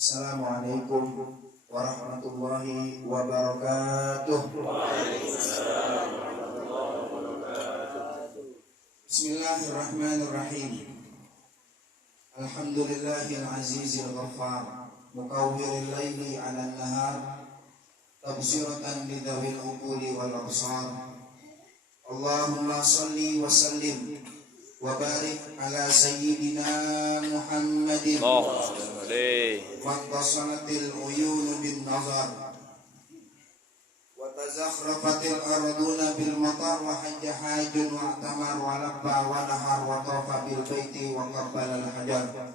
Assalamualaikum warahmatullahi wabarakatuh. Bismillahirrahmanirrahim. Alhamdulillahil azizil ghaffar, mukawwiril laili 'alan nahar, tabsiratan lidawil uquli wal absar. Allahumma salli wa sallim wa barik ala sayyidina Muhammadin wattasalatil uyunu bin nazar wa tazakhrafatil arduna bil matar wa hajja hajun wa tamar wa labba wa nahar wa tafa bil baiti wa qabbala al hajar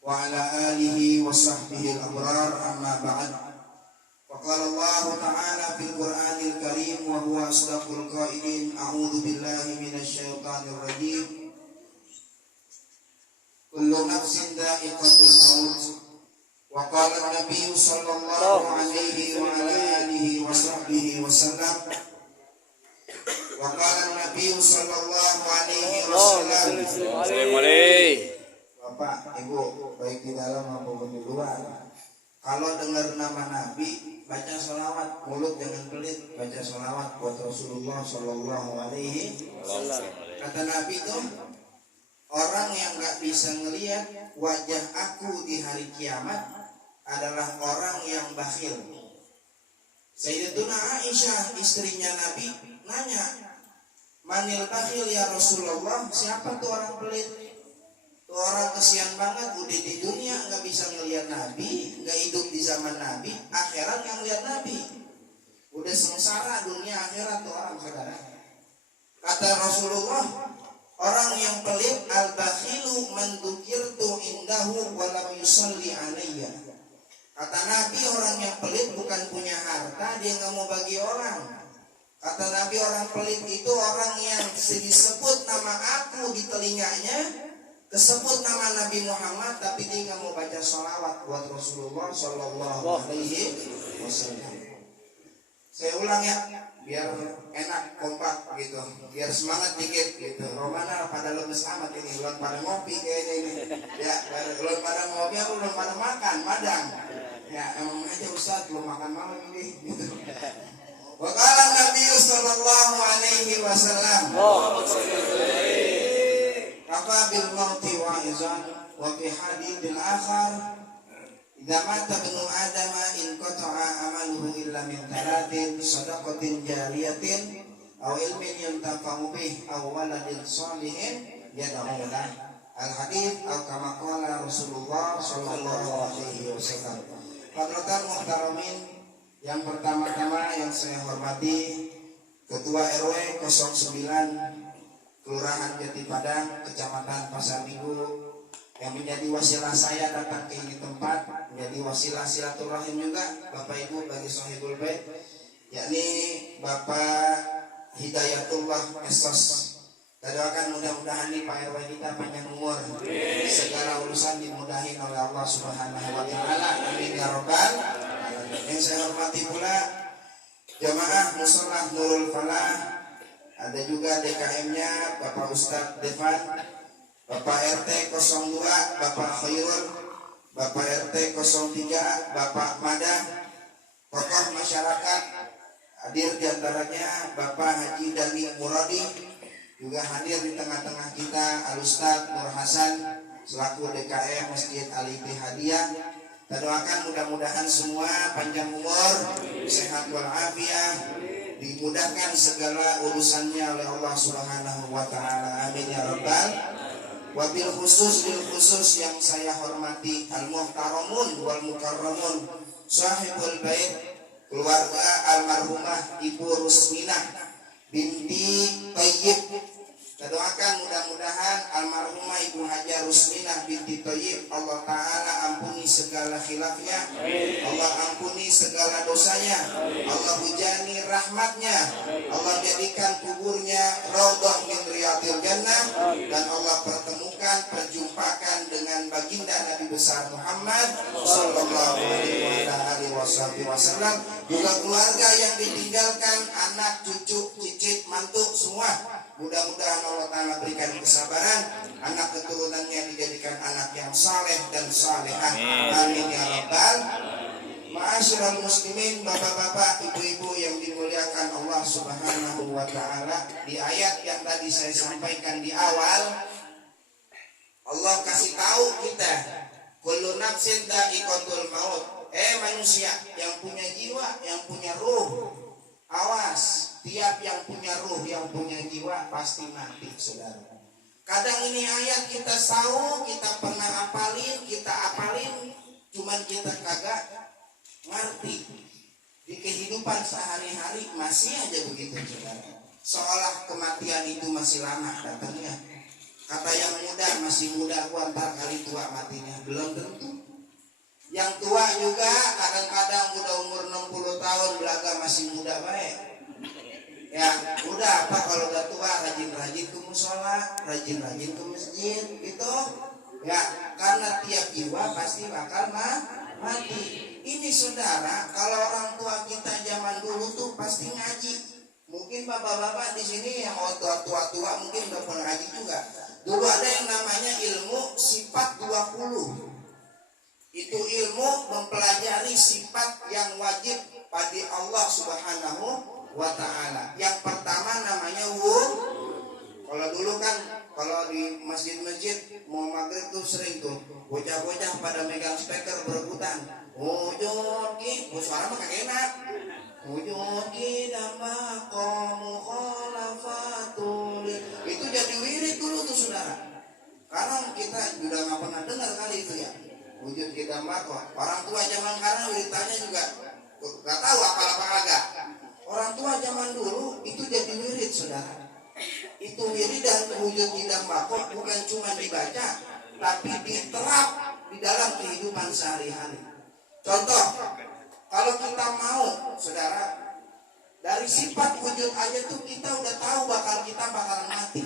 wa ala alihi wa sahbihi al abrar, amma ba'd. وقال الله تعالى في القرآن الكريم وهو أصدق القائلين: أعوذ بالله من الشيطان الرجيم كل نفس ذائقة الموت وقال النبي صلى الله عليه وعلى آله وصحبه وسلم وقال النبي صلى الله عليه وسلم. Bapak, Ibu, baik di dalam maupun di luar, kalau dengar nama Nabi, baca sholawat, mulut jangan pelit, baca sholawat buat Rasulullah Shallallahu Alaihi Wasallam. Kata Nabi itu, orang yang nggak bisa ngelihat wajah aku di hari kiamat adalah orang yang bakhil. Sayyidatuna Aisyah, istrinya Nabi, nanya, manil bakhil ya Rasulullah, siapa tuh orang pelit? Tuh orang kesian banget, udah di dunia nggak bisa ngelihat Nabi, nggak hidup di zaman Nabi, akhirat yang lihat Nabi, udah sengsara dunia akhirat tuh orang, saudara. Kata Rasulullah, orang yang pelit, al-bakhilu man dzukirtu indahu wa lam yusalli alayya. Kata Nabi, orang yang pelit bukan punya harta, dia nggak mau bagi orang. Kata Nabi, orang pelit itu orang yang disebut nama aku di telinganya, kesebut nama Nabi Muhammad, tapi dia nggak mau baca sholawat buat Rasulullah Shallallahu Alaihi Wasallam. Saya ulang ya, biar enak, kompak gitu, biar semangat dikit gitu. Romana pada lemes amat ini, belum pada ngopi kayaknya ini. Ya, belum pada ngopi, aku belum pada makan, madang. Ya, emang aja Ustaz belum makan malam ini. Gitu. Waqala Nabi Sallallahu Alaihi Wasallam. Kafa bil mauti wa'izan wa fi haditsil akhar idza mata ibnu adam in qata'a amaluhu illa min thalathin sadaqatin jariyatin aw ilmin yuntafa'u bih aw waladin shalihin yad'u lahu. Al hadits atau kama qala Rasulullah sallallahu alaihi wasallam. Hadratan muhtaramin, yang pertama-tama yang saya hormati Ketua RW 09 Kelurahan Jati Padang, Kecamatan Pasar Minggu, yang menjadi wasilah saya datang ke ini tempat, menjadi wasilah silaturahim juga Bapak Ibu bagi Sohibul Bait, yakni Bapak Hidayatullah Esos. Kita doakan mudah-mudahan nih Pak RW kita panjang umur, segala urusan dimudahin oleh Allah Subhanahu wa Ta'ala, amin ya Rabbal alamin. Yang saya hormati pula jamaah Musholah Nurul Falah, ada juga DKM-nya Bapak Ustadz Devan, Bapak RT 02 Bapak Khairul, Bapak RT 03 Bapak Mada, tokoh masyarakat hadir diantaranya Bapak Haji Dani Muradi, juga hadir di tengah-tengah kita Al Ustadz Nur Hasan selaku DKM Masjid Ali bin Hadiah. Kita doakan mudah-mudahan semua panjang umur, sehat walafiat, dimudahkan segala urusannya oleh Allah Subhanahu wa Ta'ala, amin ya Rabbal. Wabil khusus yang saya hormati al muhtaramun wal mukarramun sahibul bait, keluarga almarhumah Ibu Rusminah binti Thayyib. Kita doakan mudah-mudahan almarhumah Ibu Haja Rusminah binti Thayyib, Allah Ta'ala ampuni segala khilafnya, Allah ampuni segala dosanya, Allah hujani rahmatnya, Allah jadikan kuburnya raudhah min riyadil jannah, dan Allah perjumpakan dengan baginda Nabi besar Muhammad Sallallahu Alaihi Wasallam. Juga keluarga yang ditinggalkan, anak, cucu, cicit, mantu semua, mudah-mudahan Allah Ta'ala berikan kesabaran, anak keturunannya dijadikan anak yang saleh dan salehah, amin ya Ma'asyiral muslimin, bapak-bapak, ibu-ibu yang dimuliakan Allah Subhanahu wa taala, di ayat yang tadi saya sampaikan di awal, Allah kasih tahu kita, kullu nafsin dha'iqatul maut. Manusia yang punya jiwa, yang punya ruh, awas, tiap yang punya ruh, yang punya jiwa pasti mati, saudara. Kadang ini ayat kita tahu, kita pernah apalin, cuman kita kagak ngerti. Di kehidupan sehari-hari masih aja begitu, saudara. Seolah kematian itu masih lama datangnya. Kata yang muda, masih muda, gua ntar kali tua matinya. Belum tentu. Yang tua juga kadang-kadang udah umur 60 tahun belaga masih muda baik. Ya udah, apa kalau udah tua rajin-rajin ke musola, rajin-rajin ke masjid gitu. Ya karena tiap jiwa pasti bakal mati. Ini saudara, kalau orang tua kita zaman dulu tuh pasti ngaji. Mungkin bapak-bapak di sini yang tua-tua mungkin udah pernah ngaji juga. Dulu ada yang namanya ilmu sifat 20. Itu ilmu mempelajari sifat yang wajib pada Allah Subhanahu wa ta'ala. Yang pertama namanya Kalau dulu kan, kalau di masjid-masjid mau maghrib tuh sering tuh bocah-bocah pada megang speaker berebutan. Wujud ki, suara mah kagak enak. Wujud ki damba qamu khalafatul. Itu jadi wirid dulu tuh saudara. Sekarang kita juga nggak pernah dengar kali itu ya. Wujud kita mako. Orang tua zaman sekarang wiridnya juga nggak tahu apa agak. Orang tua zaman dulu itu jadi wirid saudara. Itu wirid dan wujud kita mako bukan cuma dibaca, tapi diterap di dalam kehidupan sehari-hari. Contoh, kalau kita mau saudara, dari sifat wujud aja tuh kita udah tahu kita bakalan mati.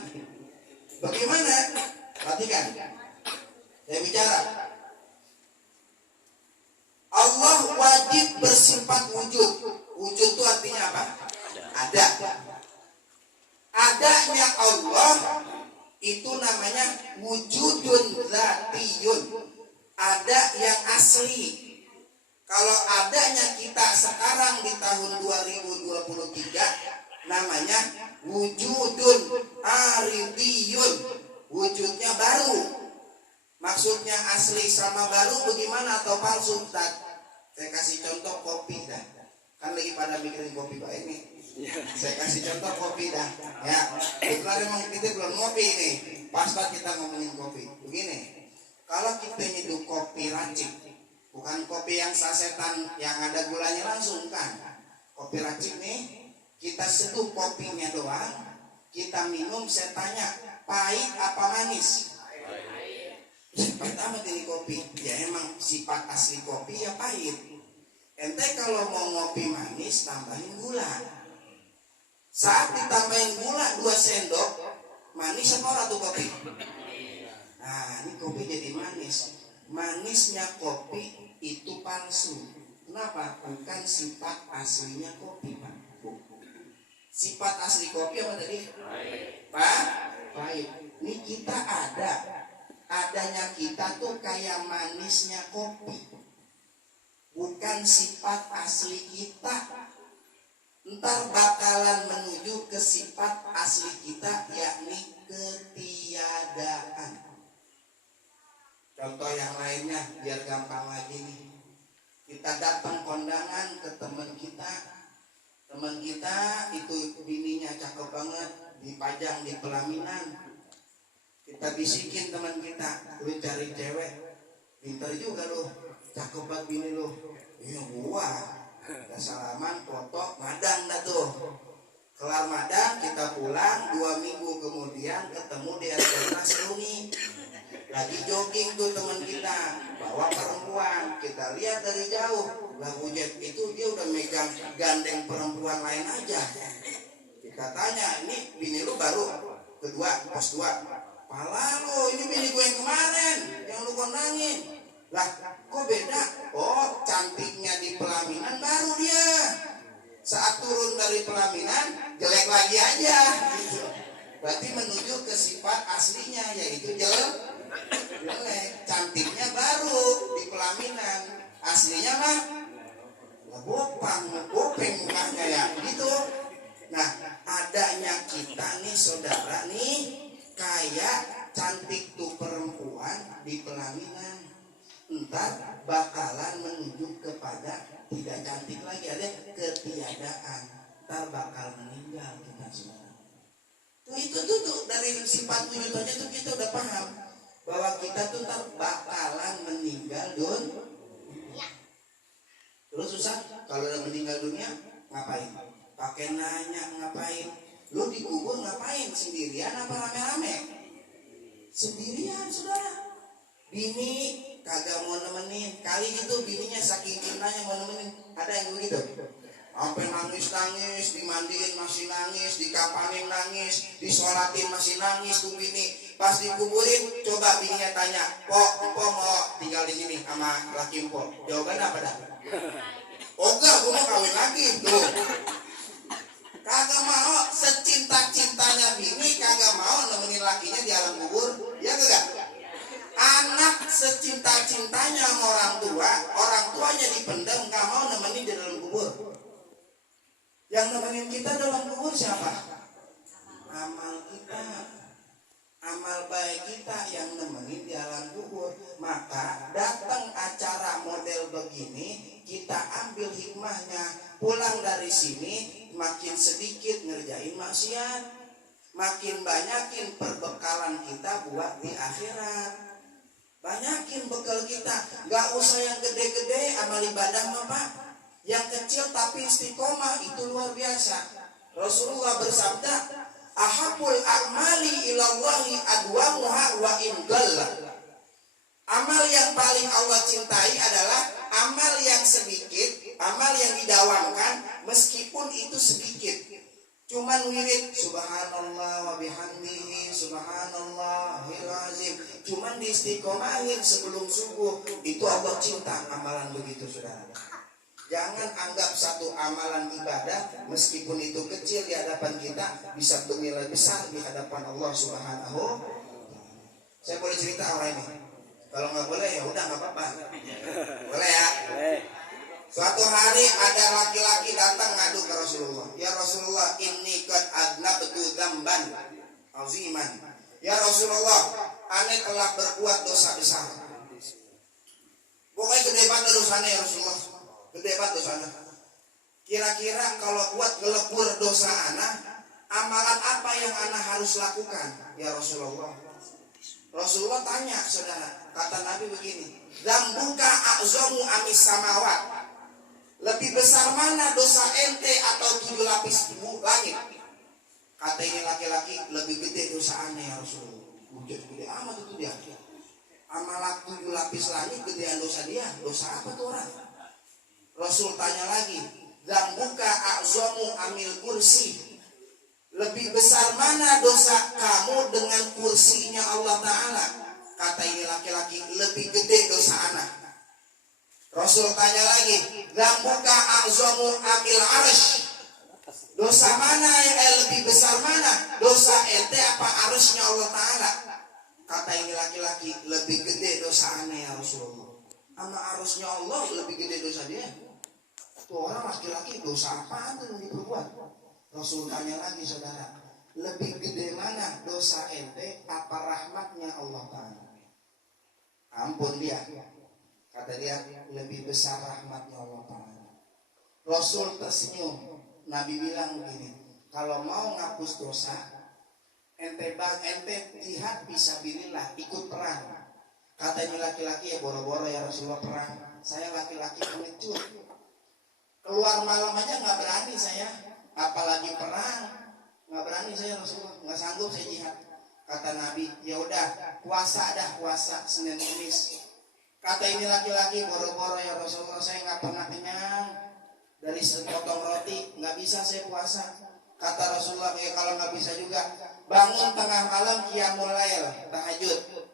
Bagaimana? Perhatikan. Saya bicara. Allah wajib bersifat wujud. Wujud itu artinya apa? Ada. Adanya Allah itu namanya wujudun zatiyun. Ada yang asli. Kalau adanya kita sekarang di tahun 2023 namanya wujudun aridiyun. Wujudnya baru. Maksudnya asli sama baru bagaimana atau palsu? Saya kasih contoh kopi dah. Kan lagi pada mikirin kopi Pak ini. Saya kasih contoh kopi dah. Ya, kebetulan memang kita belum ngopi nih. Pas kita ngomongin kopi. Begini, kalau kita nyeduh kopi racik, bukan kopi yang sasetan yang ada gulanya langsung kan. Kopi racik nih, kita seduh kopinya doang, kita minum, saya tanya, pahit apa manis? Pertama ini kopi, ya emang sifat asli kopi ya pahit. Ente kalau mau ngopi manis tambahin gula. Saat ditambahin gula 2 sendok, manis apa ora tuh kopi? Nah ini kopi jadi manis. Manisnya kopi itu palsu. Kenapa? Bukan sifat aslinya kopi Pak. Sifat asli kopi apa tadi? Pak? Pahit. Ini kita adanya kita tuh kayak manisnya kopi, bukan sifat asli kita. Ntar bakalan menuju ke sifat asli kita, yakni ketiadaan. Contoh yang lainnya biar gampang lagi nih. Kita datang kondangan ke teman kita itu bininya cakep banget, dipajang di pelaminan. Kita bisikin teman kita, lu cari cewek, pintar juga lu, cakep banget bini lu. Iya gua, udah salaman, foto, madang dah tuh. Kelar madang, kita pulang, 2 minggu kemudian ketemu di RT Seruni. Lagi jogging tuh teman kita, bawa perempuan, kita lihat dari jauh. Lah Ujek itu dia udah megang gandeng perempuan lain aja. Kita tanya, ini bini lu baru kedua, pos 2. Pala lo, ini bini gue yang kemarin, yang lu kondangin. Lah, kok beda? Oh, cantiknya di pelaminan baru dia. Saat turun dari pelaminan, jelek lagi aja. Gitu. Berarti menuju ke sifat aslinya, yaitu jelek. Cantiknya baru di pelaminan. Aslinya mah bopeng mukanya ya gitu. Nah, adanya kita nih saudara nih kayak cantik tuh perempuan di pelaminan, entar bakalan menuju kepada tidak cantik lagi, ada ketiadaan, entar bakal meninggal kita saudara. Tuh dari sifat wujud aja tuh kita udah paham bahwa kita tuh entar bakalan meninggal dunia. Terus susah kalau udah meninggal dunia ngapain? Pakai nanya ngapain? Lu dikubur ngapain? Sendirian apa rame-rame? Sendirian saudara. Bini kagak mau nemenin. Kali gitu bininya saking cintanya mau nemenin. Ada yang begitu? Sampai nangis-nangis, dimandiin masih nangis, dikapanin nangis, disolatin masih nangis tuh bini. Pas dikuburin, coba bininya tanya, Pok mau tinggal di sini sama laki Pok? Jawabannya apa dah? Oh enggak, gue mau kawin lagi tuh. Kagak mau, secinta-cintanya bini kagak mau nemenin lakinya di alam kubur, ya kagak? Anak secinta-cintanya sama orang tuanya dipendam, gak mau nemenin di dalam kubur. Yang nemenin kita dalam kubur siapa? Amal kita, amal baik kita yang nemenin di alam kubur. Maka datang acara model begini, kita ambil hikmahnya. Pulang dari sini makin sedikit ngerjain maksiat, makin banyakin perbekalan kita buat di akhirat. Banyakin bekal kita, gak usah yang gede-gede amal ibadah mah Pak. Yang kecil tapi istiqomah itu luar biasa. Rasulullah bersabda, ahabul a'mali ilallahi adwamuha wa indallah. Amal yang paling Allah cintai adalah amal yang sedikit, amal yang didawamkan meskipun itu sedikit. Cuman wirid subhanallah wa bihamdihi subhanallahil azim. Cuman diistiqomahin sebelum subuh. Itu Allah cinta amalan begitu saudara. Jangan anggap satu amalan ibadah meskipun itu kecil di hadapan kita bisa bernilai besar di hadapan Allah Subhanahu. Saya boleh cerita orang ini? Kalau nggak boleh ya udah nggak apa-apa. Boleh ya? Suatu hari ada laki-laki datang ngadu ke Rasulullah. Ya Rasulullah, inni qad adnabtu dzamban aziman. Ya Rasulullah, ane telah berbuat dosa besar. Pokoknya gede banget dosanya ya Rasulullah. Gede banget dosanya. Kira-kira kalau buat ngelebur dosa anak, amalan apa yang anak harus lakukan? Ya Rasulullah. Rasulullah tanya saudara, kata Nabi begini, dzambuka a'zamu amis samawat. Lebih besar mana dosa ente atau 7 lapis langit? Kata ini laki-laki, lebih gede dosa aneh ya Rasulullah. Wujud gede amat itu dia. Amalan 7 lapis langit gedean dosa dia. Dosa apa tuh orang? Rasul tanya lagi, dzambuka a'zamu amil kursi. Lebih besar mana dosa kamu dengan kursinya Allah Ta'ala? Kata ini laki-laki, lebih gede dosa anak. Rasul tanya lagi, dzambuka a'zamu amil arsh. Dosa mana yang lebih besar mana? Dosa ente apa arusnya Allah Ta'ala? Kata ini laki-laki, lebih gede dosa aneh ya Rasulullah. Sama arusnya Allah lebih gede dosa dia. Tuh orang laki-laki dosa apaan tuh yang diperbuat? Rasul tanya lagi saudara, lebih gede mana dosa ente apa rahmatnya Allah Ta'ala? Ampun dia. Kata dia, lebih besar rahmatnya Allah Ta'ala. Rasul tersenyum. Nabi bilang begini, kalau mau ngapus dosa, ente jihad fisabilillah, ikut perang. Katanya laki-laki, ya boro-boro ya Rasulullah perang. Saya laki-laki pengecut. Keluar malam aja nggak berani saya, apalagi perang. Nggak berani saya Rasulullah, nggak sanggup saya jihad. Kata Nabi, ya udah puasa dah, puasa Senin Kamis. Kata ini laki-laki, boro-boro ya Rasulullah, saya nggak pernah kenyang. Dari sepotong roti nggak bisa saya puasa. Kata Rasulullah, ya kalau nggak bisa juga bangun tengah malam qiyamul lail, tahajud.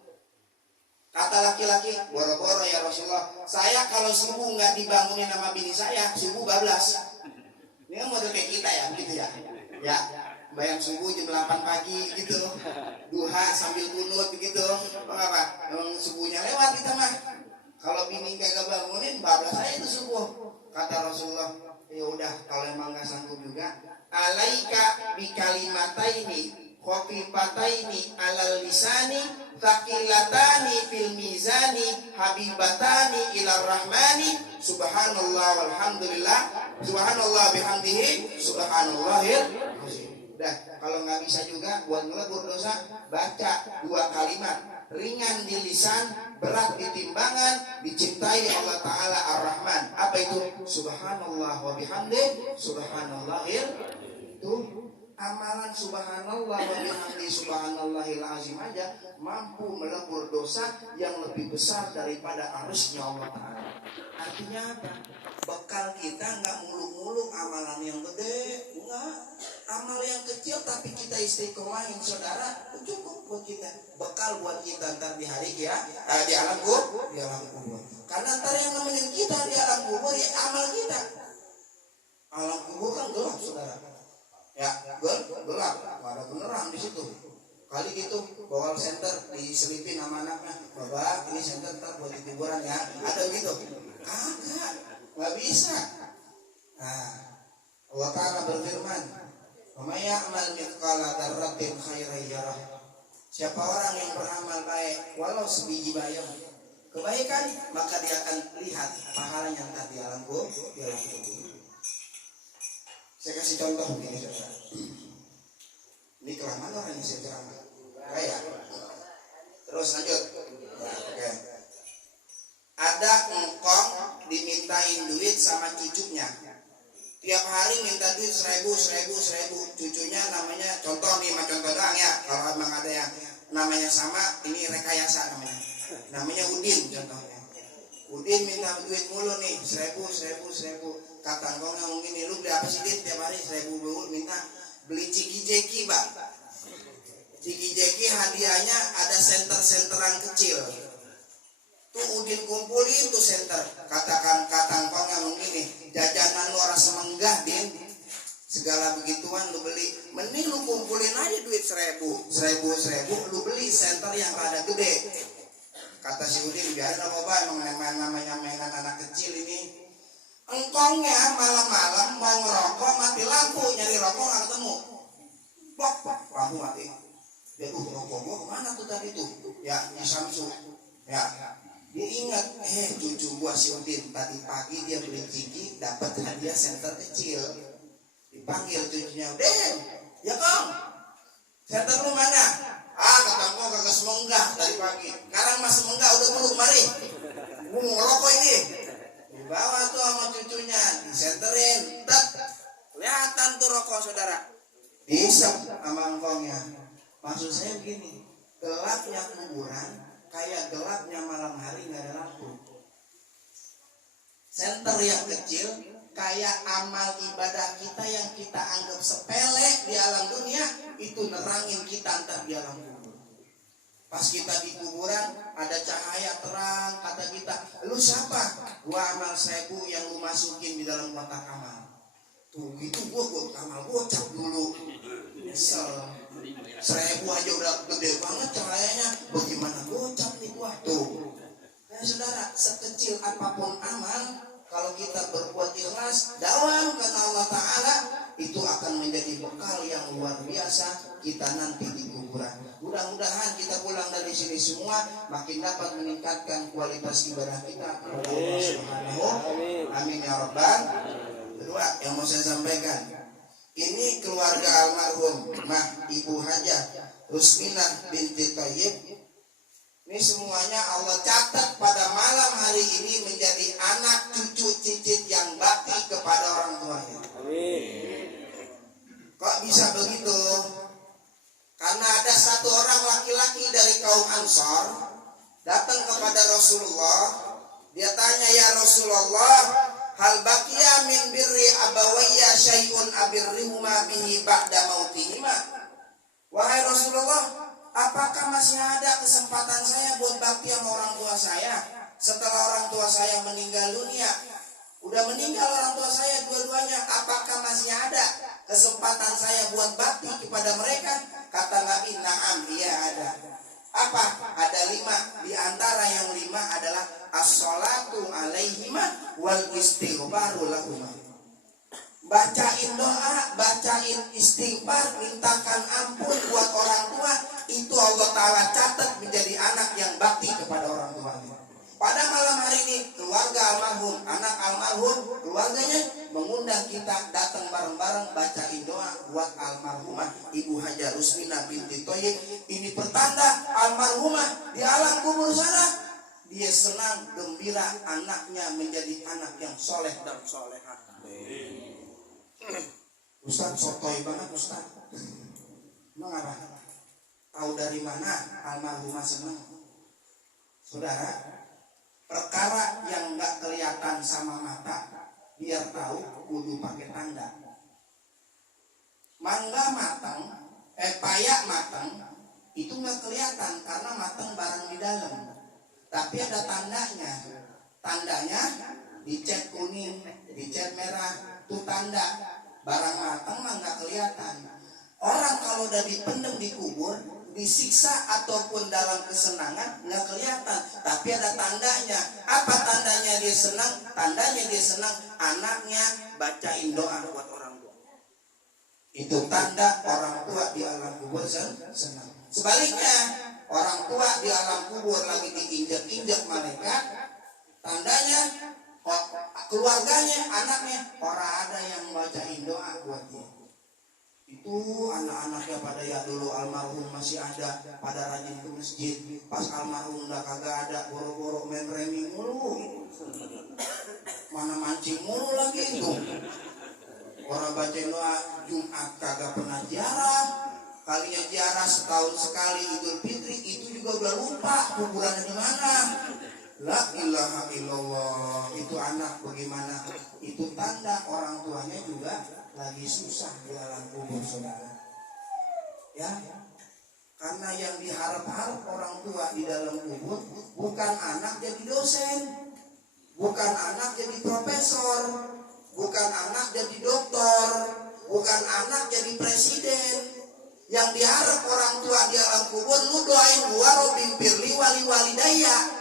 Kata laki-laki, boro-boro ya Rasulullah, saya kalau subuh nggak dibangunin sama bini saya, subuh bablas. Ini kan model kayak kita ya, gitu ya. Ya, bayang subuh jam 8 pagi gitu, duha sambil kunut gitu. Apa? Emang subuhnya lewat kita mah. Kalau bini kagak bangunin, bablas saya itu subuh. Kata Rasulullah, ya udah kalau emang nggak sanggup juga, alaika bikalimataini khafifataini alal lisani thaqilatani fil mizani habibatani ilar rahmani subhanallah walhamdulillah subhanallah bihamdihi subhanallahil azim. Dah, kalau nggak bisa juga buat ngelebur dosa, baca 2 kalimat, ringan di lisan, berat di timbangan, dicintai Allah Ta'ala Ar-Rahman. Apa itu? Subhanallah wa bihamdi subhanallahil. Itu amalan subhanallah wa bihamdi subhanallahil azim aja mampu melebur dosa yang lebih besar daripada arusnya Allah Ta'ala. Artinya apa? Bekal kita nggak muluk-muluk amalan yang gede, enggak. Amal yang kecil tapi kita istiqomahin, saudara, cukup buat kita. Bekal buat kita ntar di hari ya, di alam kubur, di alam kubur. Karena ntar yang nemenin kita di alam kubur ya amal kita. Alam kubur kan gelap, saudara. Ya, gelap, nggak ada penerang di situ. Kali gitu, bawa center diselipin sama anaknya, Bapak, ini center ntar buat di kuburan ya. Ada gitu? Kagak, nggak bisa. Nah, Allah Ta'ala berfirman, "Wa may ya'mal mithqala dzarratin khairan yarah." Siapa orang yang beramal baik walau sebiji bayam kebaikan, maka dia akan lihat pahalanya entar di alam kubur. Saya kasih contoh begini, saudara. Ini kelamaan orang yang saya ceramah. Kayak. Terus lanjut. Ya, oke. Ada engkong dimintain duit sama cucunya. Tiap hari minta duit 1000. Cucunya namanya, contoh nih, contoh doang ya. Kalau emang ada yang namanya sama, ini rekayasa namanya. Namanya Udin contohnya. Udin minta duit mulu nih, 1000. Kata engkong ngomong gini, lu beli apa sih Din? Tiap hari 1000 dulu minta. Beli ciki jeki, Bang. Ciki jeki hadiahnya ada senter-senteran kecil. Tuh Udin kumpulin tuh senter. Kata engkong ngomong gini, jajanan lu orang semenggah, Din. Segala begituan lu beli. Mending lu kumpulin aja duit 1000, lu beli senter yang rada gede. Kata si Udin, biarin apa Bang, emang namanya mainan anak kecil ini. Engkongnya malam-malam mau ngerokok, mati lampu, nyari rokok nggak ketemu. Bok, lampu mati. Dia rokok gua kemana tuh tadi tuh? Ya, di Samsu. Ya, dia ingat, cucu gua si Udin tadi pagi dia beli ciki, dapat hadiah senter kecil. Dipanggil cucunya, Den, ya Kong, senter lu mana? Kata gua kagak semenggah tadi pagi. Sekarang mas semenggah udah dulu, mari. Gua mau ngerokok ini. Dibawa tuh sama cucunya, disenterin, kelihatan tuh rokok, saudara. Diisep sama engkongnya. Maksud saya begini, gelapnya kuburan kayak gelapnya malam hari nggak ada lampu. Senter yang kecil kayak amal ibadah kita yang kita anggap sepele di alam dunia, itu nerangin kita ntar di alam kubur. Pas kita di kuburan ada cahaya terang, kata kita, lu siapa? Gua amal 1000 yang lu masukin di dalam kotak amal. Tuh itu gua amal gocap dulu. Nyesel. 1000 aja udah gede banget cahayanya, bagaimana gocap nih gua? Tuh. Nah saudara, sekecil apapun amal, kalau kita berbuat ikhlas, dawam karena Allah Ta'ala, itu akan menjadi bekal yang luar biasa kita nanti di kuburan. Mudah-mudahan kita pulang dari sini semua makin dapat meningkatkan kualitas ibadah kita kepada Allah Subhanahu. Amin ya Rabbal. Kedua yang mau saya sampaikan, ini keluarga almarhum Ibu Hajah Rusminah binti Thayyib. Ini semuanya Allah catat pada malam hari ini menjadi anak cucu cicit yang bakti kepada orang tuanya. Kok bisa begitu? Karena ada satu orang laki-laki dari kaum Ansor datang kepada Rasulullah. Dia tanya, ya Rasulullah, hal baqiya min birri abawayya syai'un abirrihuma bihi ba'da mautihima. Wahai Rasulullah, apakah masih ada kesempatan saya buat bakti sama orang tua saya setelah orang tua saya meninggal dunia? Udah meninggal orang tua saya dua-duanya, apakah masih ada kesempatan saya buat bakti kepada mereka? Kata Nabi, na'am, iya ada. Apa? Ada 5. Di antara yang 5 adalah as-sholatu alaihima wal istighfaru lahum. Bacain doa, bacain istighfar, mintakan ampun buat orang tua, itu Allah Ta'ala catat menjadi anak yang bakti kepada orang tuanya. Pada malam hari ini keluarga almarhum, anak almarhum, keluarganya mengundang kita datang bareng-bareng bacain doa buat almarhumah Ibu Haja Rusmina binti Thoyib. Ini pertanda almarhumah di alam kubur sana dia senang gembira anaknya menjadi anak yang soleh dan solehah. Ustaz sotoy banget Ustaz. Mengapa? Tahu dari mana almarhumah senang? Saudara, perkara yang nggak kelihatan sama mata, biar tahu kudu pakai tanda. Mangga matang, payak matang, itu nggak kelihatan karena matang barang di dalam. Tapi ada tandanya. Tandanya dicat kuning, dicat merah, itu tanda. Barang matang mah nggak kelihatan. Orang kalau udah dipendem di kubur, disiksa ataupun dalam kesenangan nggak kelihatan, tapi ada tandanya. Apa tandanya dia senang? Tandanya dia senang anaknya bacain doa buat orang tua. Itu tanda orang tua di alam kubur senang. Sebaliknya, orang tua di alam kubur lagi diinjak-injak malaikat, tandanya keluarganya, anaknya orang ada yang bacain doa buat dia. Itu anak-anaknya pada ya dulu almarhum masih ada, pada rajin ke masjid. Pas almarhum udah kagak ada, boro-boro main remi mulu, mana mancing mulu lagi itu. Orang baca doa Jumat kagak pernah ziarah, kalinya ziarah setahun sekali Idul Fitri, itu juga udah lupa kuburannya di mana. La ilaha illallah. Itu anak bagaimana? Itu tanda orang tuanya juga lagi susah di alam kubur, saudara. Ya, karena yang diharap-harap orang tua di dalam kubur bukan anak jadi dosen, bukan anak jadi profesor, bukan anak jadi dokter, bukan anak jadi presiden. Yang diharap orang tua di alam kubur, lu doain gua Robin Firly wali walidaya.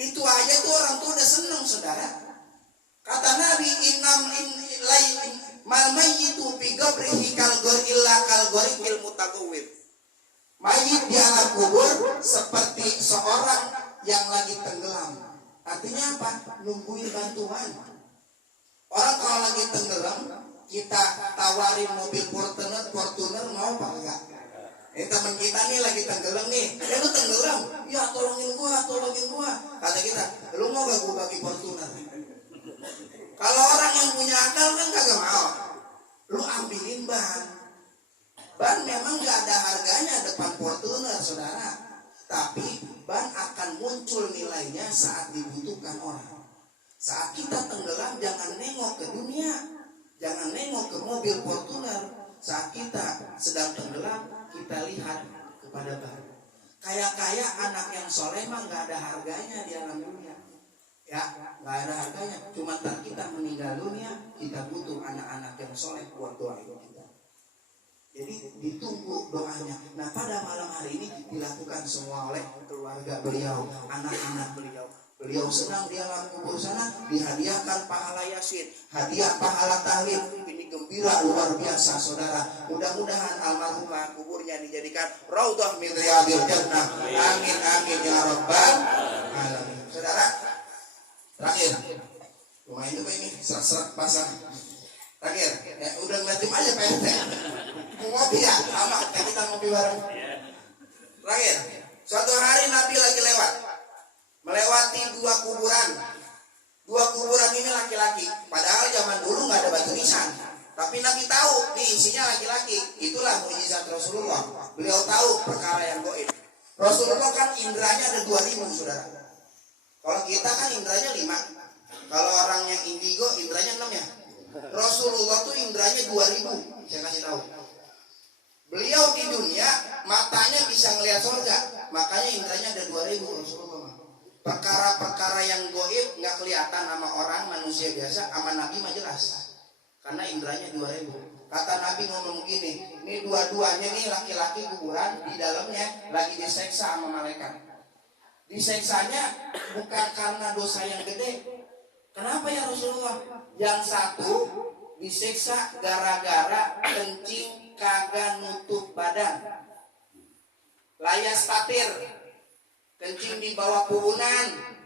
Itu aja tuh orang tua udah seneng, saudara. Kata Nabi, mal mayyitu fi qabrihi kal illa kal gharikil mutaqawwid. Mayit di alam kubur seperti seorang yang lagi tenggelam. Artinya apa? Nungguin bantuan. Orang kalau lagi tenggelam, kita tawarin mobil Fortuner mau apa enggak? Teman kita nih lagi tenggelam nih, lu tenggelam, ya tolongin gua. Kata kita, lu mau gak gua bagi Fortuner? Kalau orang yang punya akal kan kagak mau, lu ambilin ban. Ban memang gak ada harganya depan Fortuner, saudara. Tapi ban akan muncul nilainya saat dibutuhkan orang. Saat kita tenggelam, jangan nengok ke dunia, jangan nengok ke mobil Fortuner. Saat kita sedang tenggelam, kita lihat kepada ban. Kaya anak yang soleh mah nggak ada harganya di alam dunia. Ya, nggak ada harganya. Cuma ntar kita meninggal dunia, kita butuh anak-anak yang soleh buat doa kita. Jadi ditunggu doanya. Nah, pada malam hari ini dilakukan semua oleh keluarga beliau, anak-anak beliau. Beliau senang di alam kubur sana, dihadiahkan pahala yasin, hadiah pahala tahlil. Ini gembira luar biasa, saudara. Mudah-mudahan almarhumah kuburnya dijadikan raudhah min riyadil jannah. Amin amin ya rabbal alamin. Saudara, terakhir, lumayan juga ini serak-serak basah. Terakhir, ya udah ngeliatin aja PRT. Mau ngopi ya, lama kita ngopi bareng. Terakhir, suatu hari Nabi lagi melewati dua kuburan. Dua kuburan ini laki-laki. Padahal zaman dulu nggak ada batu nisan. Tapi Nabi tahu nih isinya laki-laki. Itulah mukjizat Rasulullah. Beliau tahu perkara yang gaib. Rasulullah kan indranya ada 2000, saudara. Kalau kita kan indranya 5. Kalau orang yang indigo indranya 6 ya. Rasulullah tuh indranya 2000. Saya kasih tahu. Beliau di dunia matanya bisa ngelihat surga. Makanya indranya ada 2000 Rasulullah. Perkara-perkara yang gaib nggak kelihatan sama orang manusia biasa, sama Nabi mah jelas. Karena indranya 2000. Kata Nabi ngomong gini, ini dua-duanya nih laki-laki kuburan, di dalamnya lagi diseksa sama malaikat. Diseksanya bukan karena dosa yang gede, Kenapa ya Rasulullah? Yang satu disiksa gara-gara kencing kagak nutup badan. Layas tatir, kencing di bawah puunan.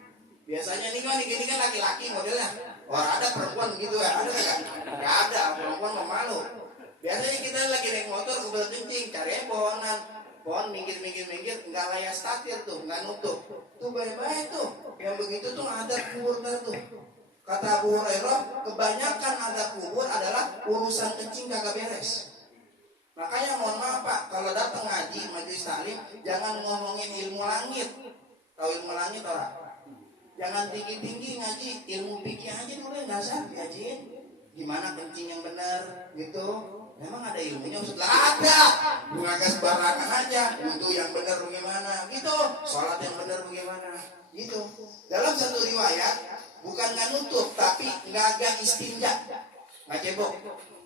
Biasanya nih kan laki-laki modelnya. Orang ada perempuan gitu ya, ada kan? Nggak ada, perempuan mau malu. Biasanya kita lagi naik motor kebelet kencing, cari pohon minggir, nggak layas tatir tuh, nggak nutup. Tuh baik-baik tuh, yang begitu tuh ada kubur tuh. Kata Abu Hurairah, kebanyakan ada kubur adalah urusan kencing kagak beres. Makanya mohon maaf Pak, kalau datang ngaji, majelis taklim, jangan ngomongin ilmu langit. Tahu ilmu langit orang? Jangan tinggi-tinggi ngaji, ilmu fikih aja dulu yang dasar diajiin. Gimana kencing yang benar gitu. Memang ada ilmunya Ustaz? Ada. Bukan sembarangan aja. Wudu yang benar bagaimana? Gitu. Salat yang benar bagaimana? Gitu. Dalam satu riwayat, bukan nggak nutup, tapi nggak agak istinja, nggak cebok.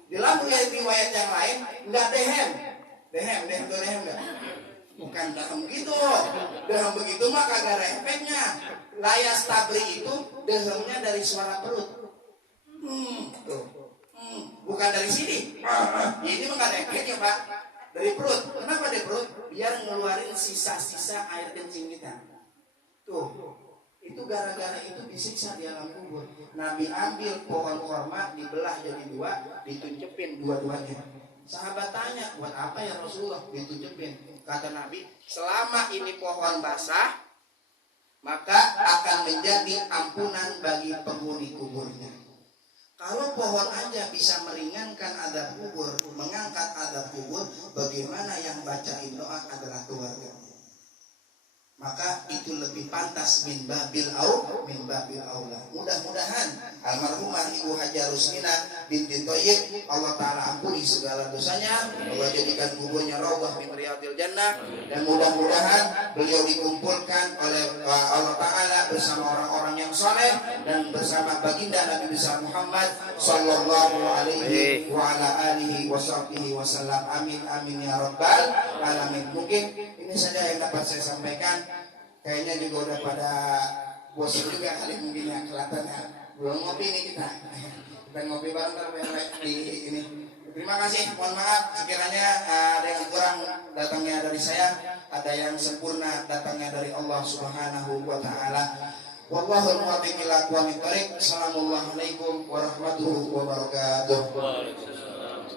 Dalam riwayat yang lain nggak dehem nggak? Bukan dehem gitu. Dehem begitu mah kagak ada efeknya. Layas tabri itu dehemnya dari suara perut. Bukan dari sini. Ini mah nggak ada efeknya Pak. Dari perut. Kenapa dari perut? Biar ngeluarin sisa-sisa air kencing kita. Tuh. Itu gara-gara itu disiksa di alam kubur. Nabi ambil pohon korma, dibelah jadi dua, dituncepin dua-duanya. Sahabat tanya, buat apa ya Rasulullah dituncepin? Kata Nabi, selama ini pohon basah, maka akan menjadi ampunan bagi penghuni kuburnya. Kalau pohon aja bisa meringankan azab kubur, mengangkat azab kubur, bagaimana yang bacain doa adalah keluarga? Maka itu lebih pantas min babil aula. Mudah-mudahan almarhumah Ibu Hajar Rusmina binti Thayyib Allah Ta'ala ampuni segala dosanya, Allah jadikan kuburnya raudhah min riyadil jannah, dan mudah-mudahan beliau dikumpulkan oleh Allah Ta'ala bersama orang-orang yang soleh dan bersama baginda Nabi besar Muhammad sallallahu alaihi wa ala alihi wasallam. Amin amin ya rabbal alamin. Mungkin ini saja yang dapat saya sampaikan. Kayaknya juga udah pada bosan juga kali mungkin ya kelihatannya. Belum ngopi nih kita ngopi bareng di ini. Terima kasih, mohon maaf sekiranya ada yang kurang datangnya dari saya, ada yang sempurna datangnya dari Allah Subhanahu wa Ta'ala. Wallahul muwaffiq ila aqwamit thoriq. Assalamualaikum warahmatullahi wabarakatuh. Waalaikumsalam.